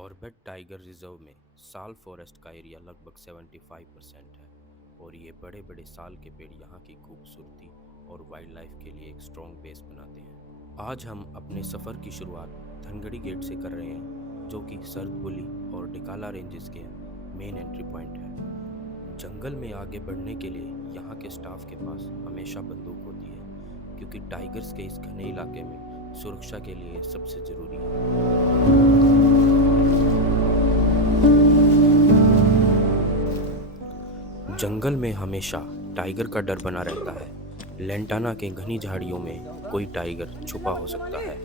Corbett tiger reserve में साल forest का एरिया लगभग 75% है और ये बड़े बड़े साल के पेड़ यहाँ की खूबसूरती और वाइल्ड लाइफ के लिए एक स्ट्रॉन्ग बेस बनाते हैं। आज हम अपने सफ़र की शुरुआत धनगढ़ी गेट से कर रहे हैं, जो कि सरदबुली और डिकाला रेंजेस के मेन एंट्री पॉइंट है। जंगल में आगे बढ़ने के लिए यहाँ के स्टाफ के पास हमेशा बंदूक होती है, क्योंकि टाइगर्स के इस घने इलाके में सुरक्षा के लिए सबसे ज़रूरी है। जंगल में हमेशा टाइगर का डर बना रहता है। लेंटाना के घनी झाड़ियों में कोई टाइगर छुपा हो सकता है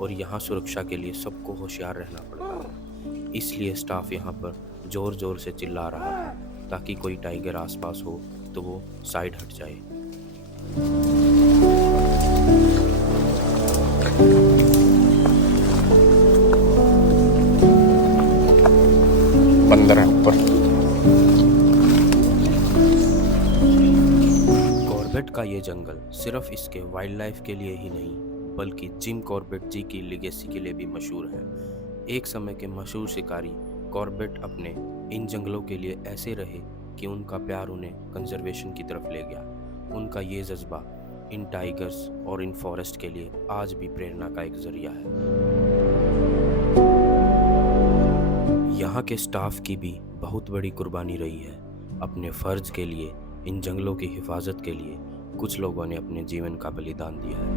और यहाँ सुरक्षा के लिए सबको होशियार रहना पड़ता है। इसलिए स्टाफ यहाँ पर जोर जोर से चिल्ला रहा था ताकि कोई टाइगर आसपास हो तो वो साइड हट जाए। 15 ऊपर। कॉर्बेट का ये जंगल सिर्फ इसके वाइल्ड लाइफ के लिए ही नहीं, बल्कि जिम कॉर्बेट जी की लेगेसी के लिए भी मशहूर है। एक समय के मशहूर शिकारी कॉर्बेट अपने इन जंगलों के लिए ऐसे रहे कि उनका प्यार उन्हें कंजर्वेशन की तरफ ले गया। उनका ये जज्बा इन टाइगर्स और इन फॉरेस्ट के लिए आज भी प्रेरणा का एक जरिया है। यहाँ के स्टाफ की भी बहुत बड़ी कुर्बानी रही है। अपने फर्ज के लिए, इन जंगलों की हिफाजत के लिए कुछ लोगों ने अपने जीवन का बलिदान दिया है।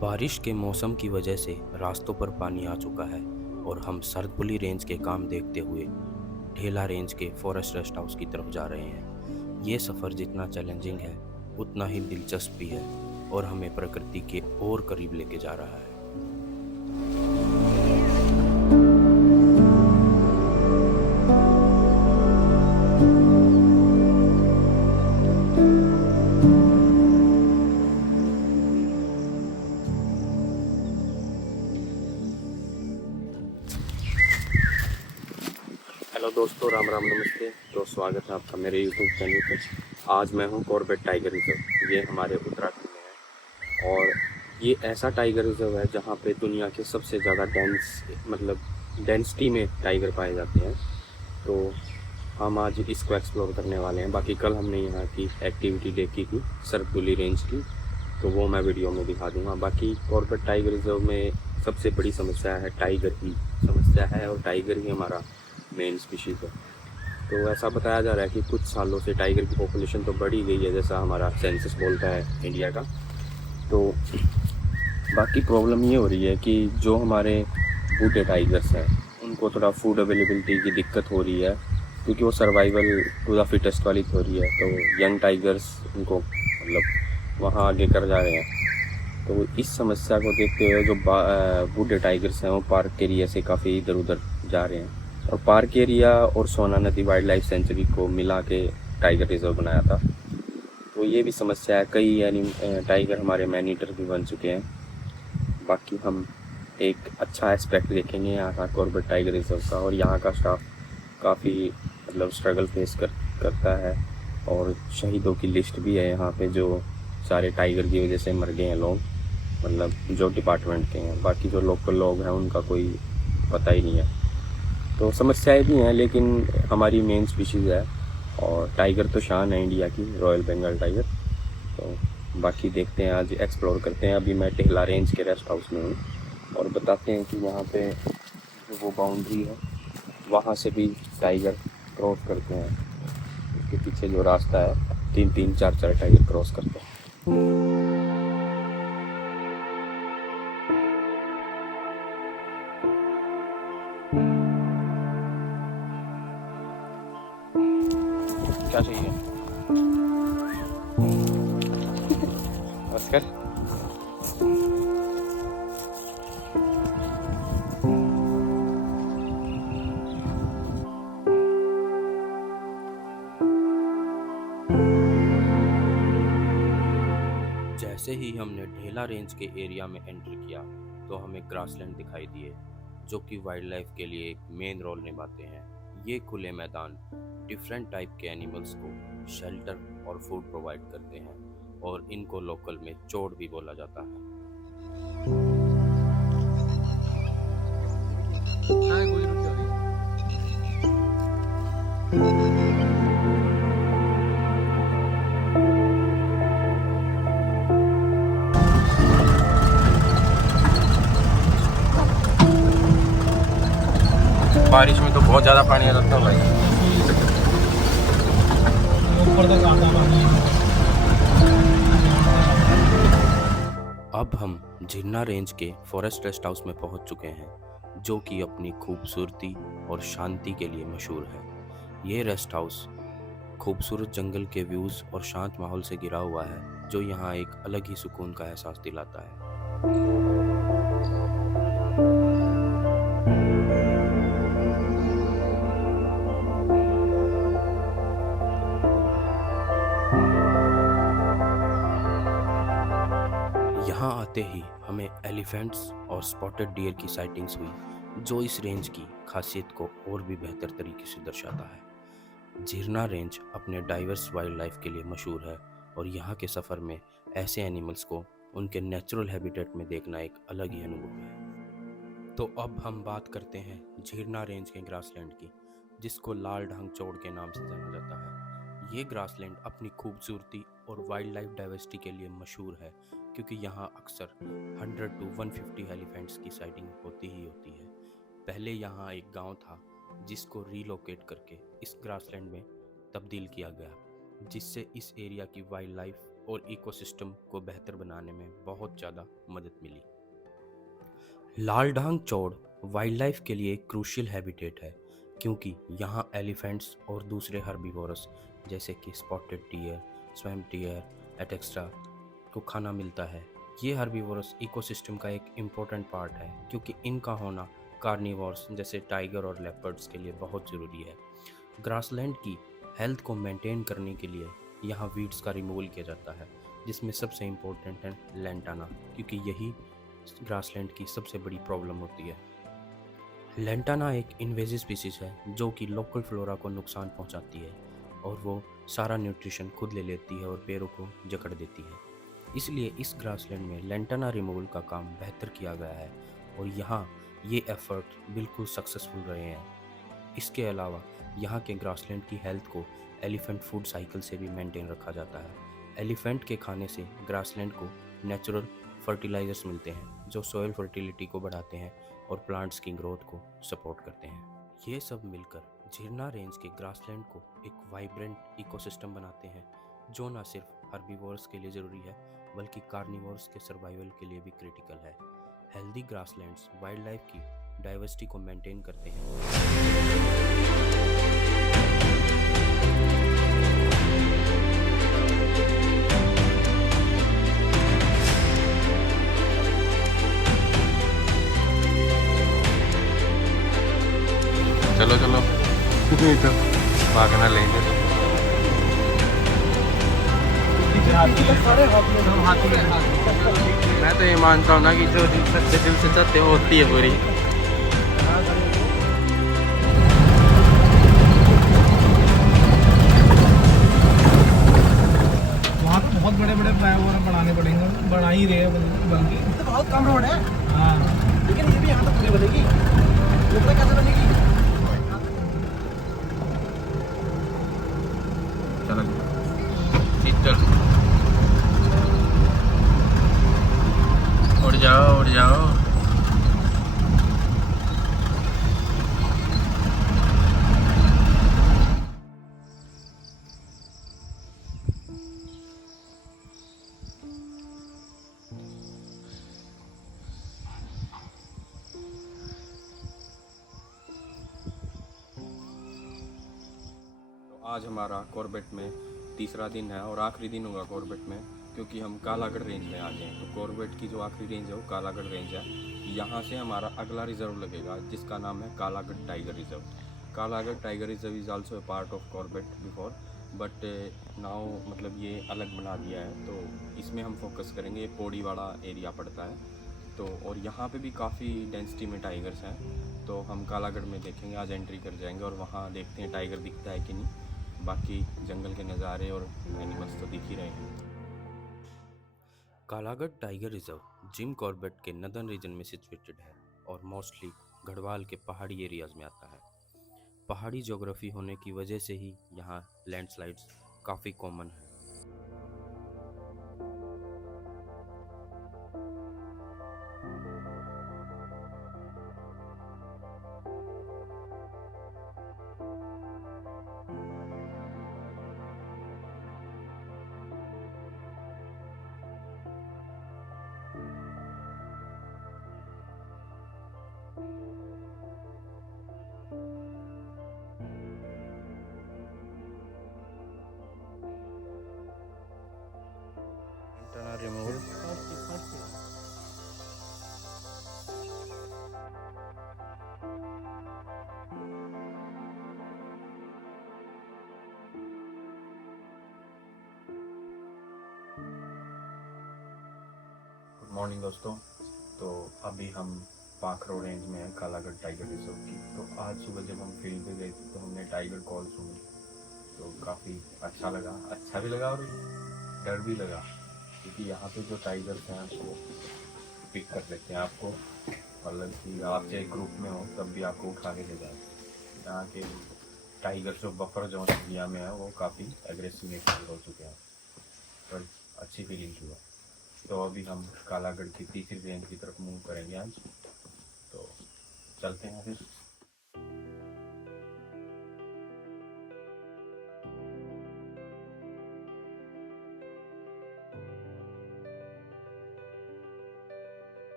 बारिश के मौसम की वजह से रास्तों पर पानी आ चुका है और हम सरदबुली रेंज के काम देखते हुए ढेला रेंज के फॉरेस्ट रेस्ट हाउस की तरफ जा रहे हैं। ये सफ़र जितना चैलेंजिंग है उतना ही दिलचस्प भी है और हमें प्रकृति के और करीब लेके जा रहा है। हेलो दोस्तों, राम राम, नमस्ते। तो स्वागत है आपका मेरे यूट्यूब चैनल पर। आज मैं हूँ कॉर्बेट टाइगर रिजर्व। ये हमारे उत्तराखंड में है और ये ऐसा टाइगर रिजर्व है जहाँ पे दुनिया के सबसे ज़्यादा डेंसिटी में टाइगर पाए जाते हैं। तो हम आज इसको एक्सप्लोर करने वाले हैं। बाकी कल हमने यहाँ की एक्टिविटी देखी थी सरदबुली रेंज की, तो वो मैं वीडियो में दिखा दूँगा। बाकी कॉर्बेट टाइगर रिजर्व में सबसे बड़ी समस्या है टाइगर की समस्या है और टाइगर ही हमारा मेन स्पीशीज़ है। तो ऐसा बताया जा रहा है कि कुछ सालों से टाइगर की पॉपुलेशन तो बढ़ ही गई है, जैसा हमारा सेंसस बोलता है इंडिया का। तो बाकी प्रॉब्लम ये हो रही है कि जो हमारे बूढ़े टाइगर्स हैं उनको थोड़ा फूड अवेलेबिलिटी की दिक्कत हो रही है, क्योंकि वो सर्वाइवल टू द फिटेस्ट वाली हो रही है। तो यंग टाइगर्स उनको वहाँ आगे कर जा रहे हैं। तो इस समस्या को देखते हुए जो बूढ़े टाइगर्स हैं वो पार्क एरिया से काफ़ी इधर उधर जा रहे हैं। और पार्क एरिया और सोना नदी वाइल्ड लाइफ सेंचुरी को मिला के टाइगर रिजर्व बनाया था। तो ये भी समस्या है, कई टाइगर हमारे मैन ईटर भी बन चुके हैं। बाकी हम एक अच्छा एस्पेक्ट देखेंगे यहाँ का कॉर्बेट टाइगर रिजर्व का। और यहाँ का स्टाफ काफ़ी स्ट्रगल फेस करता है और शहीदों की लिस्ट भी है यहाँ पे, जो सारे टाइगर की वजह से मर गए हैं लोग, जो डिपार्टमेंट के हैं। बाकी जो लोकल लोग हैं उनका कोई पता ही नहीं है। तो समस्याएं भी हैं, लेकिन हमारी मेन स्पीशीज़ है और टाइगर तो शान है इंडिया की, रॉयल बंगाल टाइगर। तो बाकी देखते हैं, आज एक्सप्लोर करते हैं। अभी मैं टेहला रेंज के रेस्ट हाउस में हूँ और बताते हैं कि यहाँ पे वो बाउंड्री है, वहाँ से भी टाइगर क्रॉस करते हैं। उसके पीछे जो रास्ता है 3-3, 4-4 टाइगर क्रॉस करते हैं। क्या चाहिए? बस कर। जैसे ही हमने ढेला रेंज के एरिया में एंटर किया तो हमें ग्रासलैंड दिखाई दिए, जो कि वाइल्ड लाइफ के लिए एक मेन रोल निभाते हैं। ये खुले मैदान डिफरेंट टाइप के एनिमल्स को शेल्टर और फूड प्रोवाइड करते हैं और इनको लोकल में चोड़ भी बोला जाता है। बारिश में तो बहुत ज़्यादा पानी आ जाता है भाई। अब हम झिरना रेंज के फॉरेस्ट रेस्ट हाउस में पहुंच चुके हैं, जो कि अपनी खूबसूरती और शांति के लिए मशहूर है। ये रेस्ट हाउस खूबसूरत जंगल के व्यूज़ और शांत माहौल से घिरा हुआ है, जो यहाँ एक अलग ही सुकून का एहसास दिलाता है। यहाँ आते ही हमें एलिफेंट्स और स्पॉटेड डियर की साइटिंग्स हुई, जो इस रेंज की खासियत को और भी बेहतर तरीके से दर्शाता है। झिरना रेंज अपने डाइवर्स वाइल्ड लाइफ के लिए मशहूर है और यहाँ के सफ़र में ऐसे एनिमल्स को उनके नेचुरल हैबिटेट में देखना एक अलग ही अनुभव है। तो अब हम बात करते हैं झिरना रेंज के ग्रासलैंड की, जिसको लाल ढांग चौड़ के नाम से जाना जाता है। ये ग्रासलैंड अपनी खूबसूरती और वाइल्ड लाइफ डाइवर्सिटी के लिए मशहूर है, क्योंकि यहाँ अक्सर 100 to 150 एलिफेंट्स की साइटिंग होती ही होती है। पहले यहाँ एक गांव था, जिसको रीलोकेट करके इस ग्रासलैंड में तब्दील किया गया, जिससे इस एरिया की वाइल्ड लाइफ और इकोसिस्टम को बेहतर बनाने में बहुत ज़्यादा मदद मिली। लाल ढांग चौड़ वाइल्ड लाइफ के लिए एक क्रूशियल हैबिटेट है, क्योंकि यहाँ एलिफेंट्स और दूसरे हर्बीवोरस जैसे कि स्पॉटेड डियर, स्वैम्प डियर एटेक्स्ट्रा को खाना मिलता है। ये हर्बीवोरस इकोसिस्टम का एक इम्पोर्टेंट पार्ट है, क्योंकि इनका होना कार्निवोर्स जैसे टाइगर और लेपर्ड्स के लिए बहुत ज़रूरी है। ग्रासलैंड की हेल्थ को मेंटेन करने के लिए यहाँ वीड्स का रिमूवल किया जाता है, जिसमें सबसे इम्पोर्टेंट है लैंटाना, क्योंकि यही ग्रासलैंड की सबसे बड़ी प्रॉब्लम होती है। लैंटाना एक इन्वेजिव स्पीसीज है, जो कि लोकल फ्लोरा को नुकसान पहुंचाती है और वो सारा न्यूट्रिशन खुद ले लेती है और पेड़ों को जकड़ देती है। इसलिए इस ग्रासलैंड में लैंटाना रिमूवल का काम बेहतर किया गया है और यहाँ ये एफर्ट बिल्कुल सक्सेसफुल रहे हैं। इसके अलावा यहाँ के ग्रासलैंड की हेल्थ को एलिफेंट फूड साइकिल से भी मेंटेन रखा जाता है। एलिफेंट के खाने से ग्रासलैंड को नेचुरल फर्टिलाइजर्स मिलते हैं, जो सॉइल फर्टिलिटी को बढ़ाते हैं और प्लांट्स की ग्रोथ को सपोर्ट करते हैं। ये सब मिलकर झिरना रेंज के ग्रासलैंड को एक वाइब्रेंट इकोसिस्टम बनाते हैं, जो न सिर्फ हर्बीवोर्स के लिए ज़रूरी है, बल्कि कार्निवोर्स के सर्वाइवल के लिए भी क्रिटिकल है। हेल्दी ग्रासलैंड्स वाइल्ड लाइफ की डाइवर्सिटी को मेंटेन करते हैं। चलो चलो तो भागना लेंगे। मैं तो ये मानता हूँ ना कि जो दिल से चाहते हो होती है पूरी। वहाँ तो बहुत बड़े बड़े फ्लाईओवर बनाने पड़ेंगे, बना ही रहे हैं बल्कि तो बहुत कम रोड है। हाँ, लेकिन ये भी यहाँ तो पूरी बनेगी, ऊपर कैसे बनेगी? चलो चल, उड़ जाओ उड़ जाओ। आज हमारा कॉर्बेट में तीसरा दिन है और आखिरी दिन होगा कॉर्बेट में, क्योंकि हम कालागढ़ रेंज में आ गए हैं। तो कॉर्बेट की जो आखिरी रेंज है वो कालागढ़ रेंज है। यहाँ से हमारा अगला रिज़र्व लगेगा, जिसका नाम है Kalagarh tiger reserve. Kalagarh tiger reserve is also a part of Corbett before, but now मतलब ये अलग बना दिया है। तो इसमें हम फोकस करेंगे। ये पौड़ी वाला एरिया पड़ता है, तो और यहाँ पे भी काफ़ी डेंसिटी में टाइगर्स हैं। तो हम कालागढ़ में देखेंगे, आज एंट्री कर जाएंगे और वहाँ देखते हैं टाइगर दिखता है कि नहीं। बाकी जंगल के नज़ारे और एनिमल्स तो दिख ही रहे हैं। Kalagarh tiger reserve Jim Corbett के नदर्न रीजन में सिचुएटेड है और मोस्टली गढ़वाल के पहाड़ी एरियाज में आता है। पहाड़ी ज्योग्राफी होने की वजह से ही यहाँ लैंडस्लाइड्स काफ़ी कॉमन है। Antenna removed. गुड मॉर्निंग दोस्तों। तो अभी हम पाखरो रेंज में हैं, कालागढ़ टाइगर रिजर्व की। तो आज सुबह जब हम फील्ड पे गए थे तो हमने टाइगर कॉल सुनी, तो काफ़ी अच्छा लगा। अच्छा भी लगा और डर भी लगा, क्योंकि यहाँ पे जो टाइगर्स हैं वो पिक कर लेते हैं आपको, मतलब कि आप चाहे ग्रुप में हो तब भी आपको उठा के ले जाए। यहाँ के टाइगर जो बफर जोन एरिया में है वो काफ़ी एग्रेसिव नेचर हो चुके हैं, पर अच्छी फीलिंग हुआ। तो अभी हम कालागढ़ की तीसरी रेंज की तरफ मूव करेंगे आज, तो चलते हैं फिर।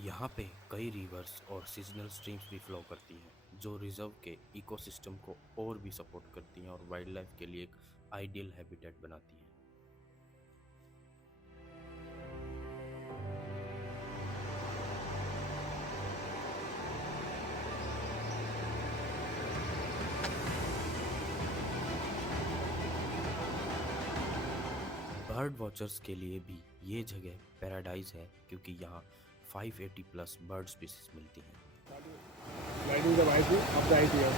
यहाँ पे कई रिवर्स और सीजनल स्ट्रीम्स भी फ्लो करती हैं, जो रिजर्व के इकोसिस्टम को और भी सपोर्ट करती हैं और वाइल्ड लाइफ के लिए एक आइडियल हैबिटेट बनाती हैं। बर्ड वॉचर्स के लिए भी ये जगह पैराडाइज है, क्योंकि यहाँ 580 प्लस बर्ड स्पीसीज मिलती हैं। Riding the bike up the idea.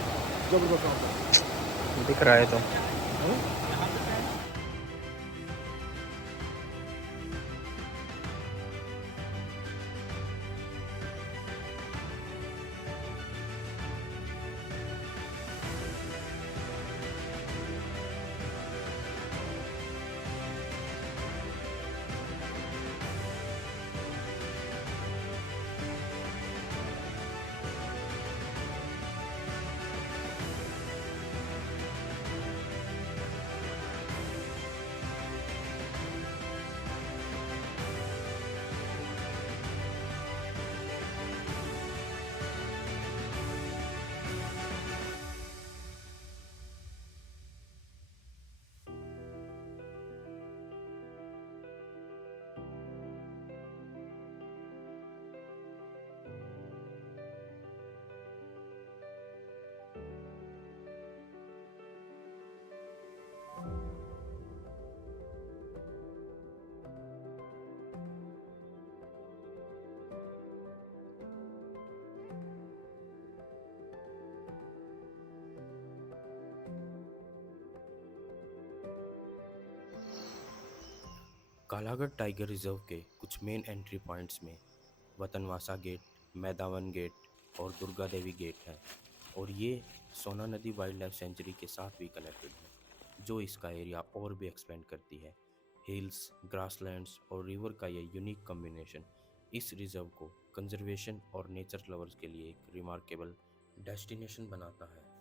जबरदस्त काम है। दिख रहा है तो कालागढ़ टाइगर रिजर्व के कुछ मेन एंट्री पॉइंट्स में वतनवासा गेट, मैदावन गेट और दुर्गा देवी गेट है, और ये सोना नदी वाइल्ड लाइफ सेंचुरी के साथ भी कनेक्टेड है, जो इसका एरिया और भी एक्सपेंड करती है। हिल्स, ग्रासलैंड्स और रिवर का यह यूनिक कॉम्बिनेशन इस रिजर्व को कंजर्वेशन और नेचर लवर्स के लिए एक रिमार्केबल डेस्टिनेशन बनाता है।